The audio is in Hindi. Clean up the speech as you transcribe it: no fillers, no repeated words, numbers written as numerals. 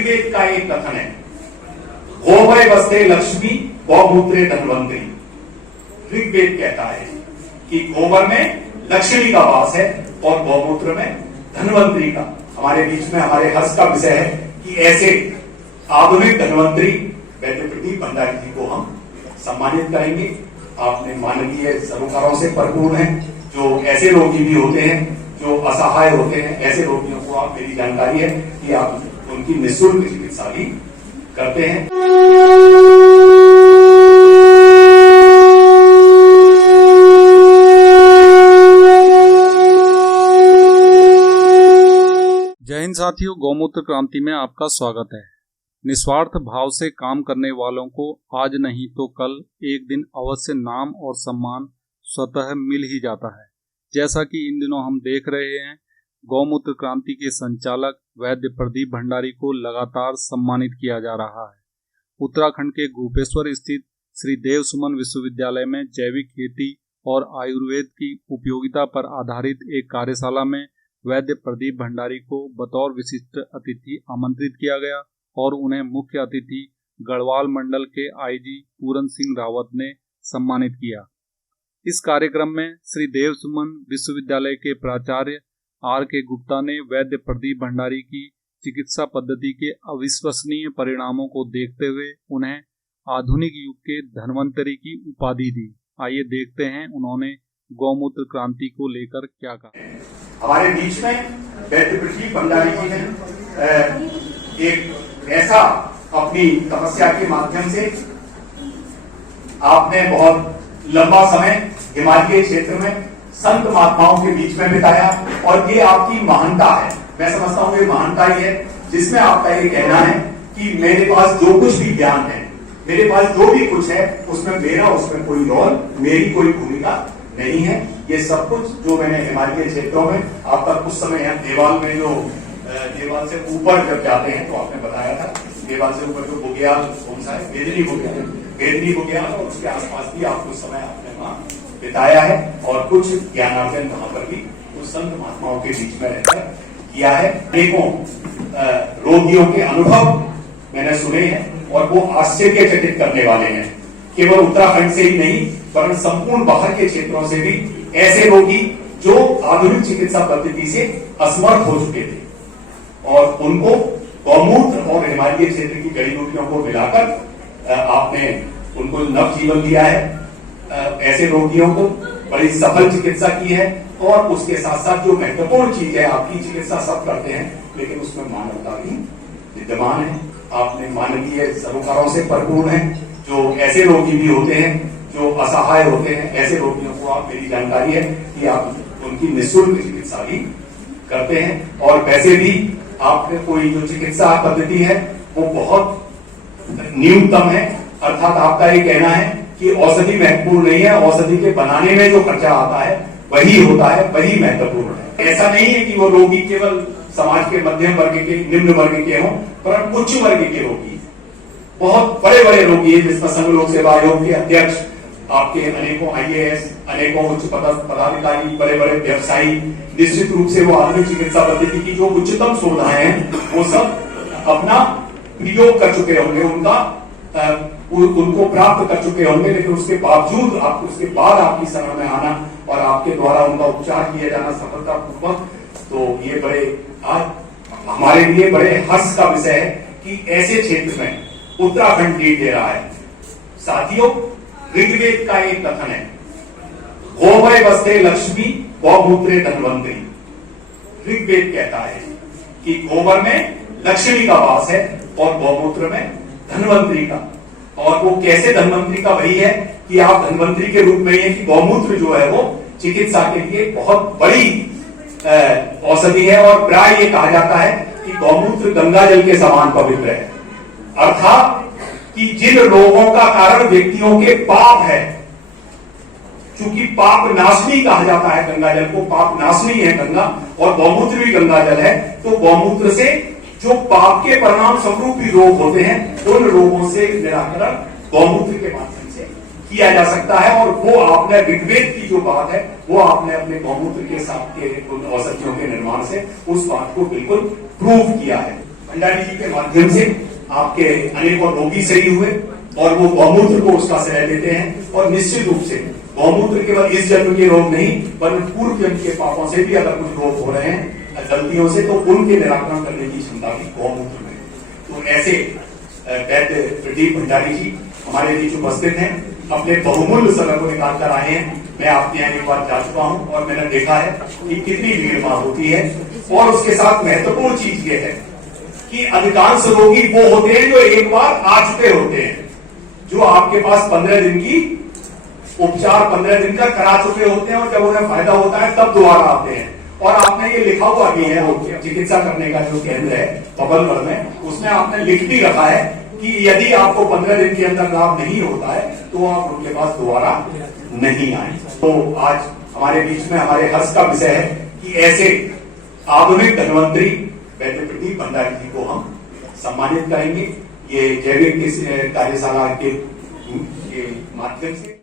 ऋग्वेद का एक कथन है, गोमय वस्ते लक्ष्मी गौमूत्रे धनवंतरी। ऋग्वेद कहता है कि गोबर में लक्ष्मी का वास है और गौमूत्र में धनवंतरी का। हमारे बीच में हमारे हर्ष का विषय है कि ऐसे आधुनिक धनवंतरी वैद्य प्रदीप भंडारी जी को हम सम्मानित करेंगे। आपने मानवीय सरोकारों से भरपूर हैं, जो ऐसे रोगी भी होते हैं जो असहाय होते हैं, ऐसे रोगियों को आप, मेरी जानकारी है कि आप उनकी निःशुल्क चिकित्सा भी करते हैं। जय हिंद साथियों, गौमूत्र क्रांति में आपका स्वागत है। निस्वार्थ भाव से काम करने वालों को आज नहीं तो कल एक दिन अवश्य नाम और सम्मान स्वतः मिल ही जाता है। जैसा कि इन दिनों हम देख रहे हैं, गौमूत्र क्रांति के संचालक वैद्य प्रदीप भंडारी को लगातार सम्मानित किया जा रहा है। उत्तराखंड के गोपेश्वर स्थित श्री देव सुमन विश्वविद्यालय में जैविक खेती और आयुर्वेद की उपयोगिता पर आधारित एक कार्यशाला में वैद्य प्रदीप भंडारी को बतौर विशिष्ट अतिथि आमंत्रित किया गया और उन्हें मुख्य अतिथि गढ़वाल मंडल के आईजी पूरन सिंह रावत ने सम्मानित किया। इस कार्यक्रम में श्री देव सुमन विश्वविद्यालय के प्राचार्य R.K. गुप्ता ने वैद्य प्रदीप भंडारी की चिकित्सा पद्धति के अविश्वसनीय परिणामों को देखते हुए उन्हें आधुनिक युग के धन्वंतरी की उपाधि दी। आइए देखते हैं उन्होंने गौमूत्र क्रांति को लेकर क्या कहा। हमारे बीच में वैद्य प्रदीप भंडारी जी ने एक ऐसा अपनी तपस्या के माध्यम से आपने बहुत लंबा समय हिमालय क्षेत्र में संत महात्माओं के बीच में बिताया और ये आपकी महानता है। मैं समझता हूँ ये महानता ही है जिसमें आपका ये कहना है कि मेरे पास जो कुछ भी ज्ञान है, मेरे पास जो भी कुछ है, उसमें कोई रोल, मेरी कोई भूमिका नहीं है। ये सब कुछ जो मैंने हिमालय क्षेत्रों में आपका कुछ समय यहाँ देवाल से ऊपर जब जाते हैं तो आपने बताया था, देवाल से ऊपर जो बुग्याल कौन सा है, बेदनी बुग्याल और उसके आसपास भी आप कुछ समय आपने वहां बिताया है और कुछ ज्ञानार्जन वहां पर भी कुछ संत महात्माओं के बीच में रहकर किया है। अनेकों रोगियों के अनुभव मैंने सुने हैं और वो आश्चर्यचकित करने वाले हैं। केवल उत्तराखंड से ही नहीं वरन संपूर्ण बाहर के क्षेत्रों से भी ऐसे रोगी जो आधुनिक चिकित्सा पद्धति से असमर्थ हो चुके थे और उनको गौमूत्र और हिमालय क्षेत्र की जड़ी बूटियों को मिलाकर आपने उनको नव जीवन दिया है। ऐसे रोगियों को बड़ी सफल चिकित्सा की है और उसके साथ साथ जो महत्वपूर्ण चीज है, आपकी चिकित्सा सब करते हैं लेकिन उसमें मानवता भी विद्यमान है। आपने मानवीय सरोकारों से भरपूर हैं, जो ऐसे रोगी भी होते हैं जो असहाय होते हैं, ऐसे रोगियों को आप, मेरी जानकारी है कि आप उनकी निःशुल्क चिकित्सा भी करते हैं और वैसे भी आपने कोई जो चिकित्सा पद्धति है वो बहुत न्यूनतम है। अर्थात आपका ये कहना है कि औषधि महत्वपूर्ण नहीं है, औषधि के बनाने में जो खर्चा आता है वही होता है, वही महत्वपूर्ण है। ऐसा नहीं है कि वो रोगी केवल समाज के मध्यम वर्ग के, निम्न वर्ग के हों, पर उच्च वर्ग के रोगी, बहुत बड़े बड़े रोगी है जिसमें संघ लोक सेवा आयोग के अध्यक्ष, आपके अनेकों IAS, अनेकों उच्च पदाधिकारी, बड़े बड़े व्यवसायी, निश्चित रूप से वो आधुनिक चिकित्सा पद्धति की जो उच्चतम सुविधाएं हैं वो सब अपना प्रयोग कर चुके होंगे, उनको प्राप्त कर चुके होंगे, लेकिन उसके बावजूद उसके बाद आपकी शरण में आना और आपके द्वारा उनका उपचार किया जाना सफलतापूर्वक, तो ये बड़े आज हमारे लिए बड़े हर्ष का विषय है कि ऐसे क्षेत्र में उत्तराखंड लीड दे रहा है। साथियों, ऋग्वेद का एक कथन है, गोमय वस्ते लक्ष्मी गौमूत्रे धनवंतरी। ऋग्वेद कहता है कि गोबर में लक्ष्मी का वास है और गौमूत्र में धनवंतरी का। और वो कैसे धनवंतरी का? वही है कि आप धनवंतरी के रूप में ही है कि गौमूत्र जो है वो चिकित्सा के लिए बहुत बड़ी औषधि है और प्राय ये कहा जाता है कि गौमूत्र गंगा जल के समान पवित्र है। अर्थात कि जिन रोगों का कारण व्यक्तियों के पाप है, चूंकि पाप नाशनी कहा जाता है गंगा जल को, पाप नाशनी है गंगा और गौमूत्र भी गंगा जल है, तो गौमूत्र से जो पाप के परिणाम स्वरूपी रोग होते हैं उन रोगों से निराकरण गौमूत्र के माध्यम से किया जा सकता है। और वो आपने ऋग्वेद की जो बात है वो आपने अपने गौमूत्र के साथ के उन औषधियों के निर्माण से उस बात को बिल्कुल प्रूव किया है। भंडारी जी के माध्यम से आपके अनेकों रोगी सही हुए और वो गौमूत्र को उसका श्रेय देते हैं। और निश्चित रूप से गौमूत्र केवल इस जन्म के रोग नहीं, बल्कि पूर्व जन्म के पापों से भी अगर कुछ रोग हो रहे हैं गलतियों से, तो उनके निराकरण करने की क्षमता भी गौमूत्र में। तो ऐसे वैद्य प्रदीप भंडारी जी हमारे बीच उपस्थित हैं, अपने बहुमूल्य समय को निकाल कर आए हैं। मैं आपके यहाँ एक बार जा चुका हूं और मैंने देखा है कि कितनी भीड़ वहां होती है। और उसके साथ महत्वपूर्ण चीज ये है कि अधिकांश रोगी वो होते हैं जो एक बार आ चुके होते हैं, जो आपके पास 15 दिन की उपचार 15 दिन का करा चुके होते हैं, और जब उन्हें फायदा होता है तब दोबारा आते हैं। और आपने ये लिखा हुआ भी है, वो चिकित्सा करने का जो केंद्र है पबलगढ़ में, उसमें आपने लिख भी रखा है कि यदि आपको 15 दिन के अंदर लाभ नहीं होता है तो आप उनके पास दोबारा नहीं आए। तो आज हमारे बीच में हमारे हर्ष का विषय है कि ऐसे आधुनिक धन्वंतरी वैद्य प्रदीप भंडारी जी को हम सम्मानित करेंगे ये जैविक कार्यशाला के माध्यम से।